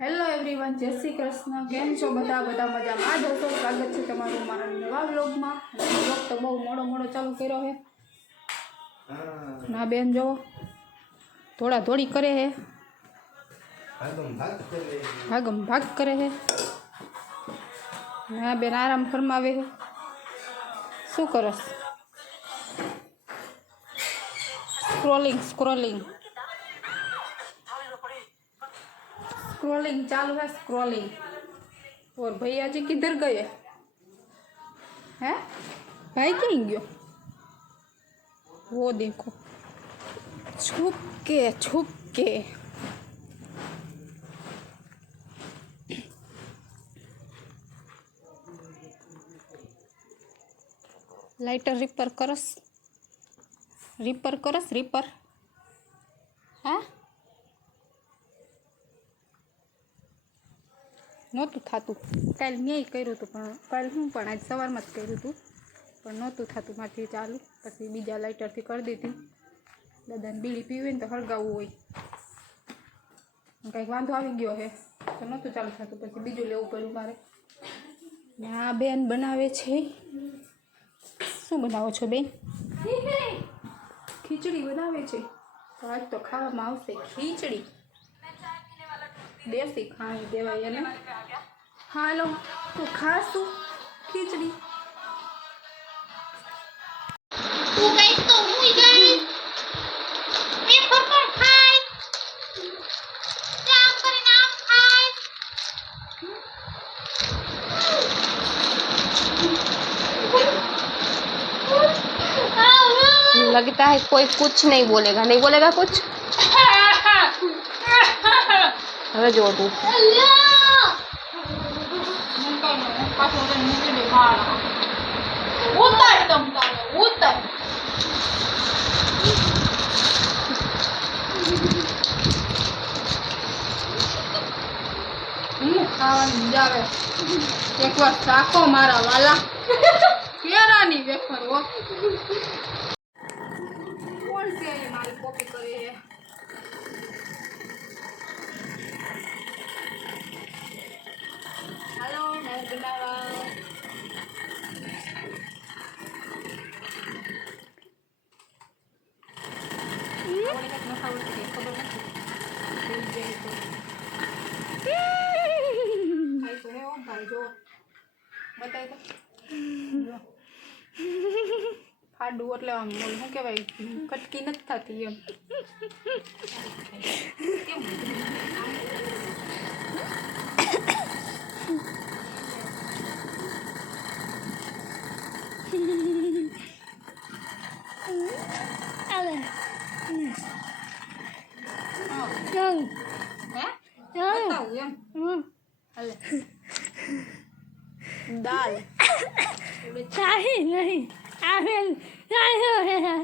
Hello everyone, જય શ્રી કૃષ્ણ. કેમ છો બધા? બધા મજામાં જ હશો. સ્વાગત છે તમારું મારા નવા વ્લોગમાં. વ્લોગ તો બહુ મોડો ચાલુ કર્યો છે. ના બેન જો થોડા થોડી કરે છે, ભાગમ ભાગ કરે છે. ના બેન આરામ ફરમાવે છે. શું કરસ? स्क्रॉलिंग चालू है, स्क्रॉलिंग. और भैया जी किधर गए हैं? भाई कहीं गयो? वो देखो छुप के लाइटर रिपर करस रिपर हाँ नहोतुं थતું. કાલ મેં કર્યું હતું, પણ કાલ હું પણ આજ સવારમાં જ કર્યું હતું, પણ નહોતું થતું મારથી ચાલુ. પછી બીજા લાઇટરથી કરી દીધી. દાદાને બીડી પીવી ને તો હળગાવવું હોય, કંઈક વાંધો આવી ગયો છે તો નહોતું ચાલુ થતું. પછી બીજું લેવું પડ્યું મારે. ને આ બેન બનાવે છે. શું બનાવો છો બેન? ખીચડી બનાવે છે. તો આજ તો ખાવામાં આવશે ખીચડી. देसी खाई देवाय ने. हालो तो खासू खीचड़ी. तू गाइस तो हुई गाइस मैं फरफर खाई क्या करे नाम खाई. लगता है कोई कुछ नहीं बोलेगा कुछ. હવે જો તું उतर तुम उतर ખાવાની મજા આવે. એકવાર શાકો મારા વાલા કેરાની વેફર હો. કોણ છે એ મારી કોપી કરે છે? હાલો મેં બનાવવા ફાડું એટલે આમ શું કહેવાય, કટકી નથી થતી એમ. दाल चाहे नहीं आवेल चाहे है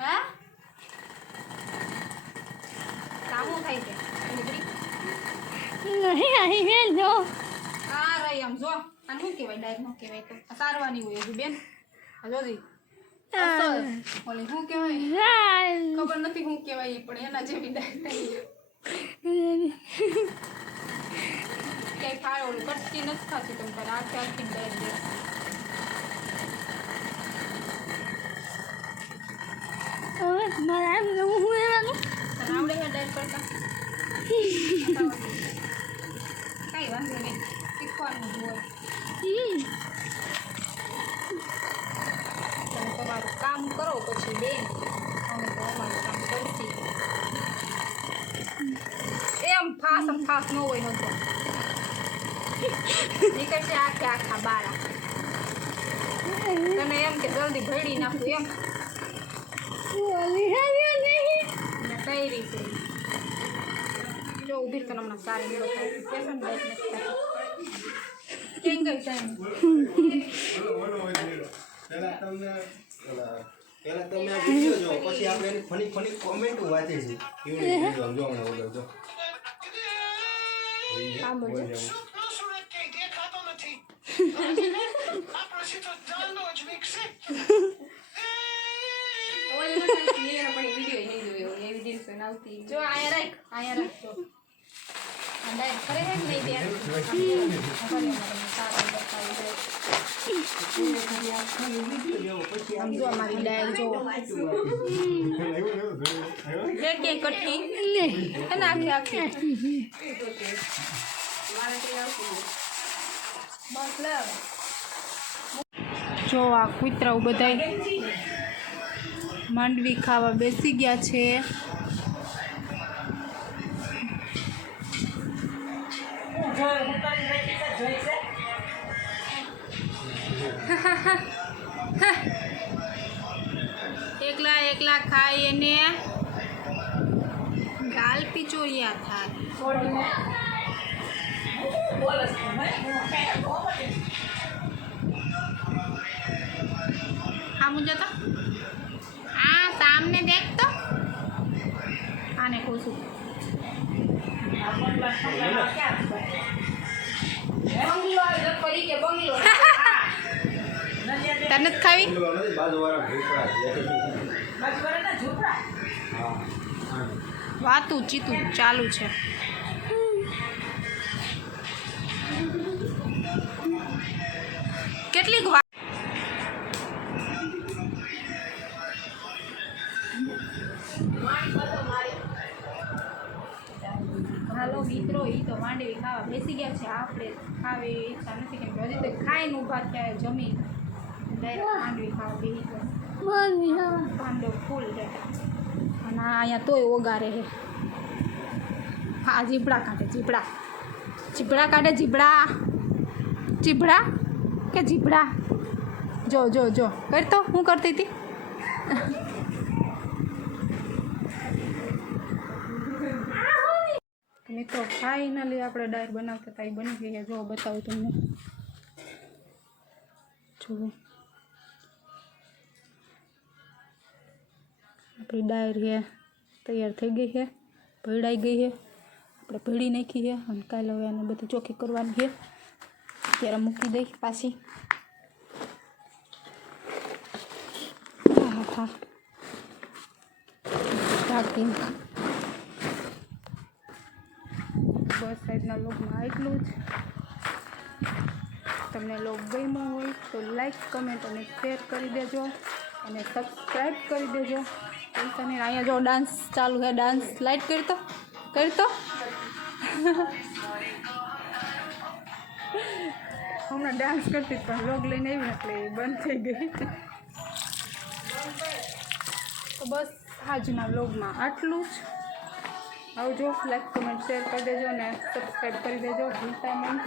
हाँ कामो खाई के नहीं आई है जो आ रही हम जो અને શું કહેવાય, ડાયર નો કહેવાય તો સારવાની હોય હજી બેન. આ જોજી અસર ઓલે શું કહેવાય ખબર નથી શું કહેવાય, પણ એના જેવી ડાયર થઈ. ક્યાંય ફાળ ઓલું કટકી નથી થતી. તમે તારે આખી આખી ડાયર દે. મારા એમ નવું હું એવાનું તને આવડે છે ડાયર કરતા? કઈ વાંધો નહીં, શીખવાનું જ હોય. તમે તમારું કામ કરો પછી બેન, અમે તો અમારું કામ કરતી. એમ ફાસ ન હોય નતો નીકળશે આખા બારા. તને એમ કે જલ્દી ભળી નાખું એમ ને કઈ રીતે જો ઉભી તને હમણાં સારી બતાવી કેસન ડાયટ નથી થતી. કેમ ગઈ ટાઈમ પેલા તમે આ વિડિયો જો, પછી આપણે એની ફની કોમેન્ટ વાંચી છે. કેવી વિડિયો જો હમણાં ઓલો જો. હા બોલજો. જો આયા રાખ જો ડાયટ કરે આમ જો અમારી ડાયર જો એક એક કટકી અને આખી આખી બસ લે જો આ કૂતરાઓ બધાય માંડવી ખાવા બેસી ગયા છે. એકલા એકલા ખાય એને ગાલ પિચોરિયા થાય. હા મુझे तो सामने देख तो आने को सु तने खावी वातू चीतू चालू है. કેટલીક હાલો મિત્રો, એ તો માંડવી ખાવા બેસી ગયા છે. આપણે ખાવી ઈચ્છા નથી કેમ કે હજી તો ખાઈને ઊભા થયા જમીન ડાયરેક્ટ માંડવી ખાવા બેસી ગયા. પાંડો ફૂલ છે અને અહીંયા તોય ઓગારે છે. હા જીબડા કાઢે જીબડા જીબડા કાઢે જીબડા જીબડા કે જીબડા જો જો જો કરતો હું કરતી હતી. મિત્રો ફાઇનલી આપણે ડાયર બનાવતા હતા એ બની ગઈ. જો બતાવું તમને, જુઓ આપણી ડાયર છે તૈયાર થઈ ગઈ છે, ભેળાઈ ગઈ છે. આપણે ભેળી નાખી છે અને કાલે હવે આને બધી ચોખ્ખી કરવાની છે. અત્યારે મૂકી દઈ પાછી. હા હા ઢાંકી બસ સાઈડના લોગમાં એટલું જ. તમને લોગ ગમ્યો હોય તો લાઈક કમેન્ટ અને શેર કરી દેજો અને સબસ્ક્રાઈબ કરી દેજો. અહીંયા જો ડાન્સ ચાલુ છે. ડાન્સ લાઈટ કરતો હમણાં ડાન્સ કરતી પણ લોગ લઈને આવી એટલે બંધ થઈ ગઈ. તો બસ આજના વ્લોગમાં આટલું જ. આવજો, લાઈક કમેન્ટ શેર કરી દેજો અને સબસ્ક્રાઈબ કરી દેજો ભૂલતા નહીં.